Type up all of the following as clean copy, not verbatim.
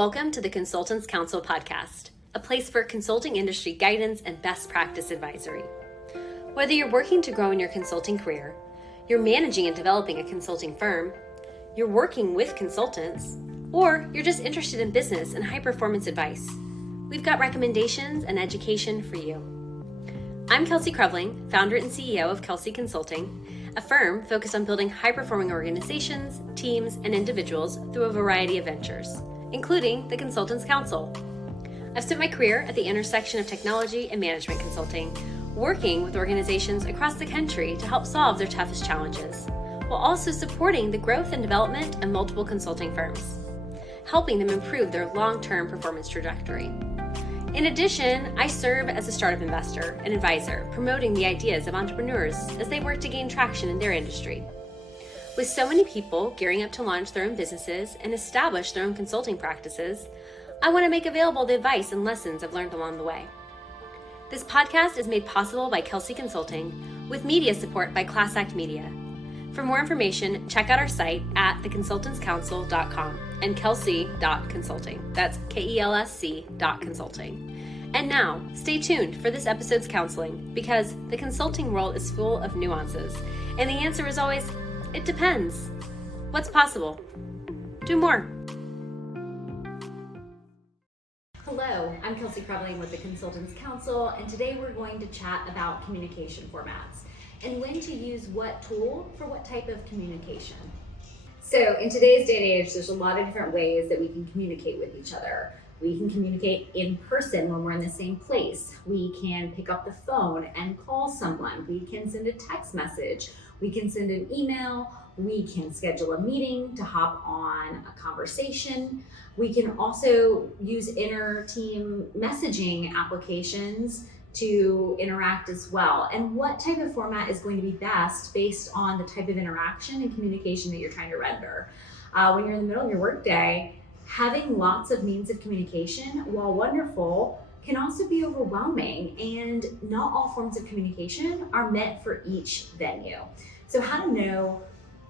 Welcome to the Consultants Council podcast, a place for consulting industry guidance and best practice advisory. Whether you're working to grow in your consulting career, you're managing and developing a consulting firm, you're working with consultants, or you're just interested in business and high-performance advice, we've got recommendations and education for you. I'm Kelsey Krevling, founder and CEO of Kelsey Consulting, a firm focused on building high-performing organizations, teams, and individuals through a variety of ventures, including the Consultants Council. I've spent my career at the intersection of technology and management consulting, working with organizations across the country to help solve their toughest challenges, while also supporting the growth and development of multiple consulting firms, helping them improve their long-term performance trajectory. In addition, I serve as a startup investor and advisor, promoting the ideas of entrepreneurs as they work to gain traction in their industry. With so many people gearing up to launch their own businesses and establish their own consulting practices, I want to make available the advice and lessons I've learned along the way. This podcast is made possible by Kelsey Consulting, with media support by Class Act Media. For more information, check out our site at theconsultantscouncil.com and kelsey.consulting. That's KELSC.consulting. And now, stay tuned for this episode's counseling, because the consulting world is full of nuances, and the answer is always, it depends. What's possible? Do more. Hello, I'm Kelsey Krevling with the Consultants Council, and today we're going to chat about communication formats and when to use what tool for what type of communication. So in today's day and age, there's a lot of different ways that we can communicate with each other. We can communicate in person when we're in the same place. We can pick up the phone and call someone. We can send a text message. We can send an email. We can schedule a meeting to hop on a conversation. We can also use inter-team messaging applications to interact as well. And what type of format is going to be best based on the type of interaction and communication that you're trying to render. When you're in the middle of your workday, having lots of means of communication, while wonderful, can also be overwhelming, and not all forms of communication are meant for each venue. So how to know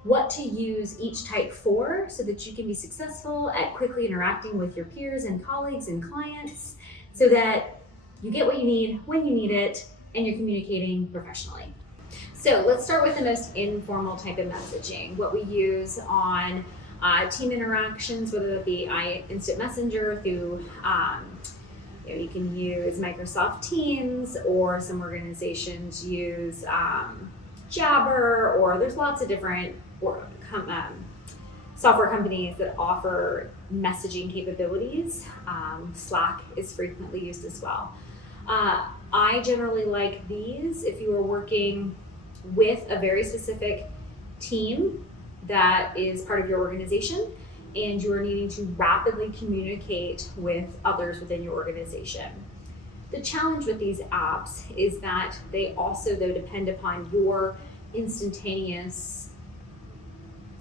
what to use each type for so that you can be successful at quickly interacting with your peers and colleagues and clients so that you get what you need when you need it and you're communicating professionally. So let's start with the most informal type of messaging. What we use on team interactions, whether that be instant messenger through, you can use Microsoft Teams, or some organizations use Jabber, or there's lots of different software companies that offer messaging capabilities. Slack is frequently used as well. I generally like these if you are working with a very specific team that is part of your organization and you are needing to rapidly communicate with others within your organization. The challenge with these apps is that they also, though, depend upon your instantaneous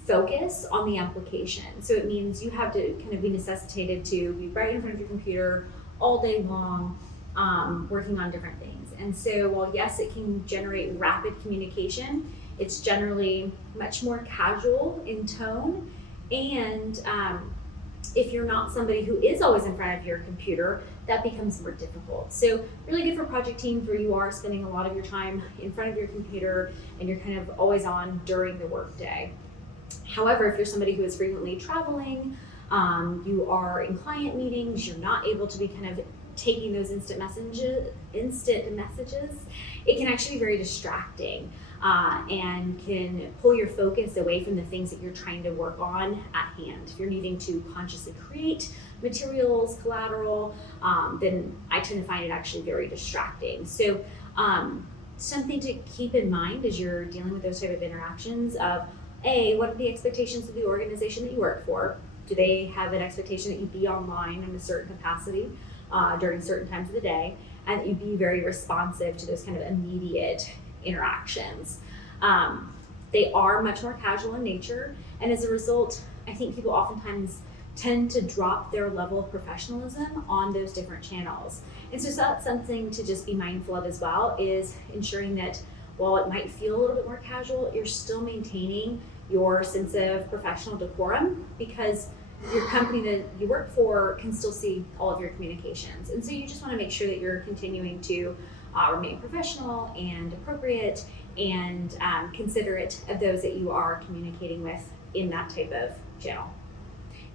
focus on the application. So it means you have to kind of be necessitated to be right in front of your computer all day long, working on different things. And so while yes, it can generate rapid communication, it's generally much more casual in tone. And if you're not somebody who is always in front of your computer, that becomes more difficult. So really good for project teams where you are spending a lot of your time in front of your computer and you're kind of always on during the workday. However, if you're somebody who is frequently traveling, you are in client meetings, you're not able to be kind of taking those instant messages, it can actually be very distracting and can pull your focus away from the things that you're trying to work on at hand. If you're needing to consciously create materials, collateral, then I tend to find it actually very distracting. So something to keep in mind as you're dealing with those type of interactions of, A, what are the expectations of the organization that you work for? Do they have an expectation that you be online in a certain capacity during certain times of the day, and that you be very responsive to those kind of immediate interactions? They are much more casual in nature, and as a result, I think people oftentimes tend to drop their level of professionalism on those different channels. And so that's something to just be mindful of as well, is ensuring that while it might feel a little bit more casual, you're still maintaining your sense of professional decorum, because your company that you work for can still see all of your communications. And so you just want to make sure that you're continuing to remain professional and appropriate and considerate of those that you are communicating with in that type of channel.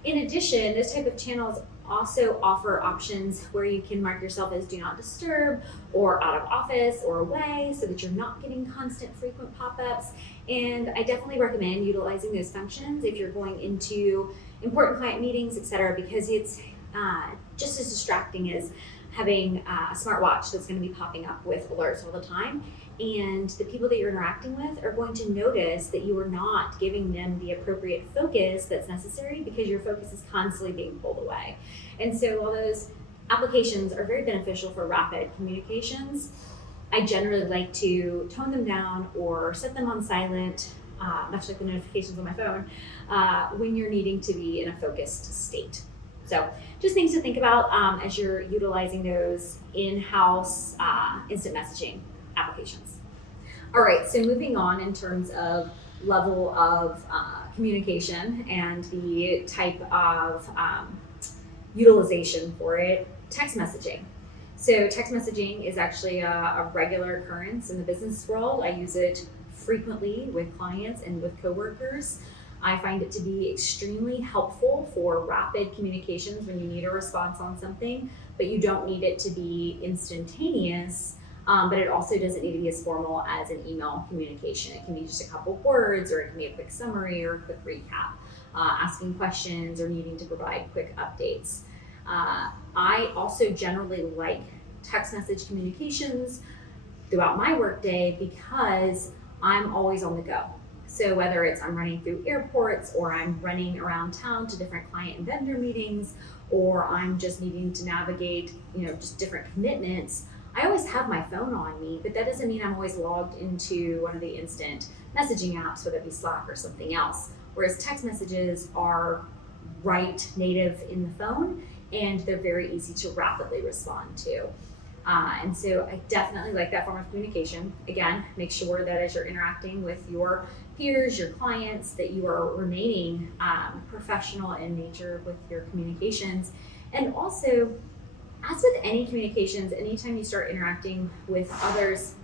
In addition, those type of channels also offer options where you can mark yourself as do not disturb or out of office or away so that you're not getting constant frequent pop-ups. And I definitely recommend utilizing those functions if you're going into important client meetings, etc., because it's just as distracting as having a smartwatch that's going to be popping up with alerts all the time. And the people that you're interacting with are going to notice that you are not giving them the appropriate focus that's necessary because your focus is constantly being pulled away. And so while those applications are very beneficial for rapid communications, I generally like to tone them down or set them on silent, much like the notifications on my phone, when you're needing to be in a focused state. So just things to think about as you're utilizing those in-house instant messaging applications. All right, so moving on in terms of level of communication and the type of utilization for it, text messaging. So text messaging is actually a regular occurrence in the business world. I use it frequently with clients and with coworkers. I find it to be extremely helpful for rapid communications when you need a response on something, but you don't need it to be instantaneous. But it also doesn't need to be as formal as an email communication. It can be just a couple words, or it can be a quick summary or a quick recap, asking questions or needing to provide quick updates. I also generally like text message communications throughout my workday because I'm always on the go. So whether it's I'm running through airports or I'm running around town to different client and vendor meetings, or I'm just needing to navigate, just different commitments, I always have my phone on me, but that doesn't mean I'm always logged into one of the instant messaging apps, whether it be Slack or something else. Whereas text messages are right native in the phone and they're very easy to rapidly respond to. And so I definitely like that form of communication. Again, make sure that as you're interacting with your peers, your clients, that you are remaining professional in nature with your communications. And also, as with any communications, anytime you start interacting with others,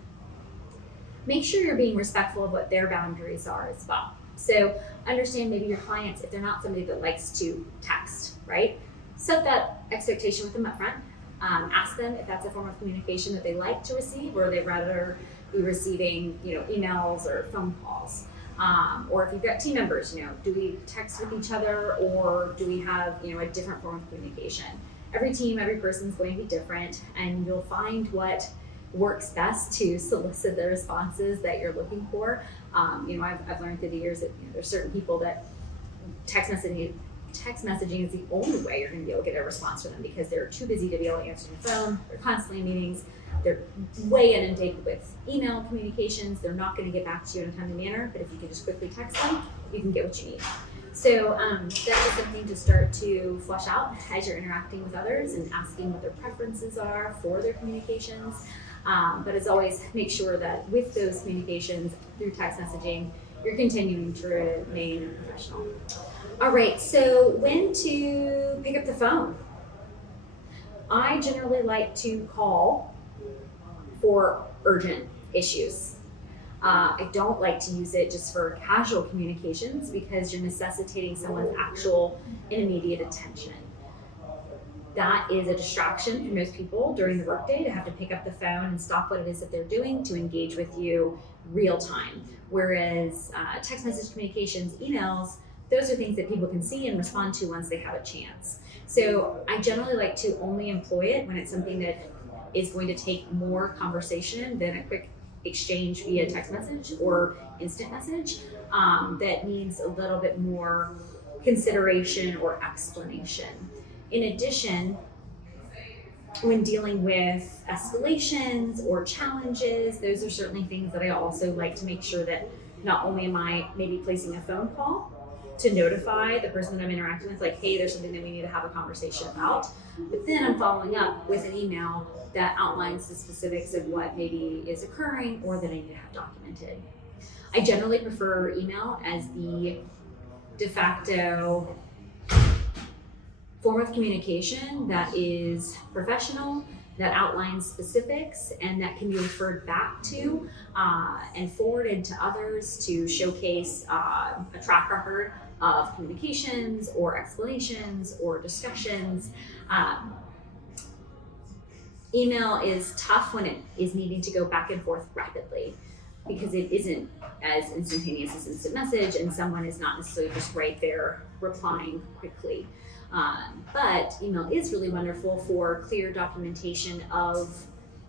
make sure you're being respectful of what their boundaries are as well. So understand maybe your clients, if they're not somebody that likes to text, right? Set that expectation with them up front. Ask them if that's a form of communication that they like to receive, or they'd rather be receiving, emails or phone calls. Or if you've got team members, do we text with each other, or do we have, a different form of communication? Every team, every person is going to be different, and you'll find what works best to solicit the responses that you're looking for. I've learned through the years that there's certain people that text messaging is the only way you're going to be able to get a response from them because they're too busy to be able to answer the phone. They're constantly in meetings. They're way inundated with email communications. They're not going to get back to you in a timely manner, but if you can just quickly text them, you can get what you need. So that's just something to start to flesh out as you're interacting with others and asking what their preferences are for their communications. But as always, make sure that with those communications through text messaging, you're continuing to remain professional. All right, so when to pick up the phone? I generally like to call for urgent issues. I don't like to use it just for casual communications because you're necessitating someone's actual and immediate attention. That is a distraction for most people during the workday to have to pick up the phone and stop what it is that they're doing to engage with you real time. Whereas text message communications, emails, those are things that people can see and respond to once they have a chance. So I generally like to only employ it when it's something that is going to take more conversation than a quick exchange via text message or instant message that needs a little bit more consideration or explanation. In addition, when dealing with escalations or challenges, those are certainly things that I also like to make sure that not only am I maybe placing a phone call to notify the person that I'm interacting with, like, hey, there's something that we need to have a conversation about, but then I'm following up with an email that outlines the specifics of what maybe is occurring or that I need to have documented. I generally prefer email as the de facto form of communication that is professional, that outlines specifics, and that can be referred back to and forwarded to others to showcase a track record of communications or explanations or discussions. Email is tough when it is needing to go back and forth rapidly because it isn't as instantaneous as instant message, and someone is not necessarily just right there replying quickly. But email is really wonderful for clear documentation of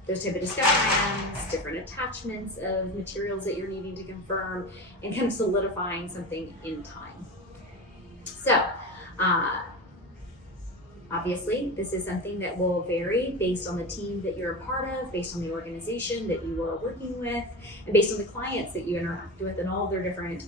those type of discussion items, different attachments of materials that you're needing to confirm, and kind of solidifying something in time. So, obviously, this is something that will vary based on the team that you're a part of, based on the organization that you are working with, and based on the clients that you interact with and all their different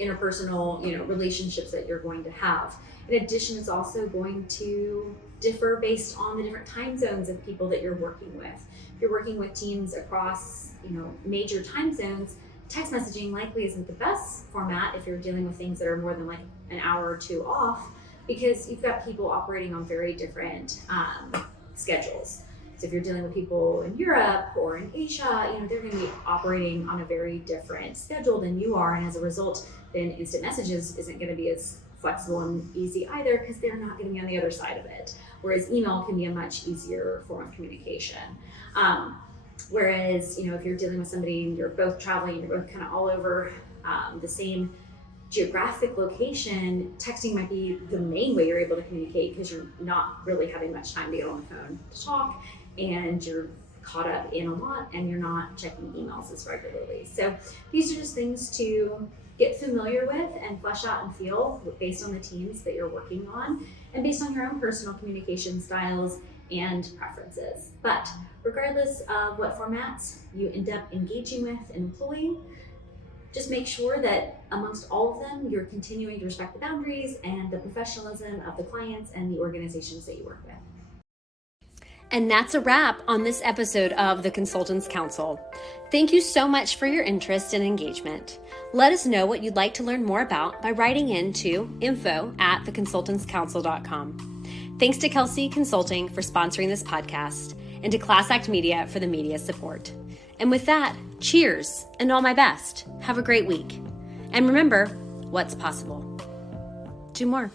interpersonal, relationships that you're going to have. In addition, it's also going to differ based on the different time zones of people that you're working with. If you're working with teams across, major time zones, text messaging likely isn't the best format if you're dealing with things that are more than like an hour or two off, because you've got people operating on very different schedules. So if you're dealing with people in Europe or in Asia, they're going to be operating on a very different schedule than you are, and as a result, then instant messages isn't going to be as flexible and easy either because they're not going to be on the other side of it. Whereas email can be a much easier form of communication. Whereas, if you're dealing with somebody and you're both traveling, you're both kind of all over the same geographic location, texting might be the main way you're able to communicate because you're not really having much time to get on the phone to talk, and you're caught up in a lot and you're not checking emails as regularly. So these are just things to get familiar with and flesh out and feel based on the teams that you're working on and based on your own personal communication styles and preferences. But regardless of what formats you end up engaging with and employing, just make sure that amongst all of them, you're continuing to respect the boundaries and the professionalism of the clients and the organizations that you work with. And that's a wrap on this episode of The Consultants Council. Thank you so much for your interest and engagement. Let us know what you'd like to learn more about by writing in to info@theconsultantscouncil.com. Thanks to Kelsey Consulting for sponsoring this podcast, and to Class Act Media for the media support. And with that, cheers and all my best. Have a great week. And remember, what's possible? Do more.